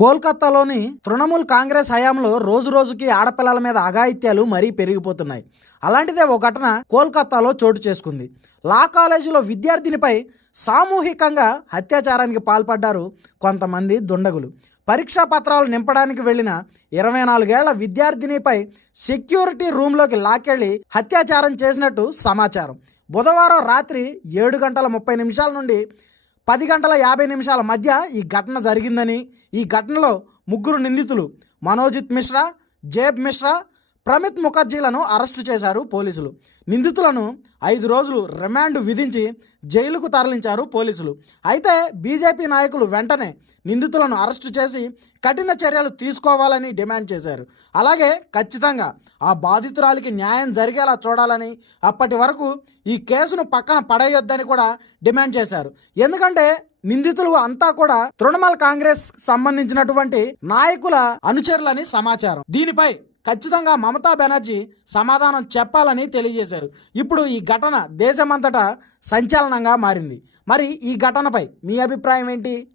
కోల్కతాలోని తృణమూల్ కాంగ్రెస్ హయాంలో రోజు రోజుకి ఆడపిల్లల మీద అఘాయిత్యాలు మరీ పెరిగిపోతున్నాయి. అలాంటిదే ఓ ఘటన కోల్కతాలో చోటు చేసుకుంది. లా కాలేజీలో విద్యార్థినిపై సామూహికంగా అత్యాచారానికి పాల్పడ్డారు కొంతమంది దుండగులు. పరీక్షా పత్రాలు నింపడానికి వెళ్ళిన ఇరవై నాలుగేళ్ళ విద్యార్థినిపై సెక్యూరిటీ రూమ్లోకి లాకెళ్ళి అత్యాచారం చేసినట్టు సమాచారం. బుధవారం రాత్రి ఏడు గంటల ముప్పై నిమిషాల నుండి పది గంటల యాభై నిమిషాల మధ్య ఈ ఘటన జరిగిందని ఈ ఘటనలో ముగ్గురు నిందితులు మనోజిత్ మిశ్రా జేబ్ మిశ్రా ప్రమిత్ ముఖర్జీలను అరెస్టు చేశారు పోలీసులు. నిందితులను ఐదు రోజులు రిమాండ్ విధించి జైలుకు తరలించారు పోలీసులు. అయితే బీజేపీ నాయకులు వెంటనే నిందితులను అరెస్టు చేసి కఠిన చర్యలు తీసుకోవాలని డిమాండ్ చేశారు. అలాగే ఖచ్చితంగా ఆ బాధితురాలికి న్యాయం జరిగేలా చూడాలని అప్పటి వరకు ఈ కేసును పక్కన పడేయొద్దని కూడా డిమాండ్ చేశారు. ఎందుకంటే నిందితులు అంతా కూడా తృణమూల్ కాంగ్రెస్ సంబంధించినటువంటి నాయకుల అనుచరులని సమాచారం. దీనిపై ఖచ్చితంగా మమతా బెనర్జీ సమాధానం చెప్పాలని తెలియజేశారు. ఇప్పుడు ఈ ఘటన దేశమంతటా సంచలనంగా మారింది. మరి ఈ ఘటనపై మీ అభిప్రాయం ఏంటి?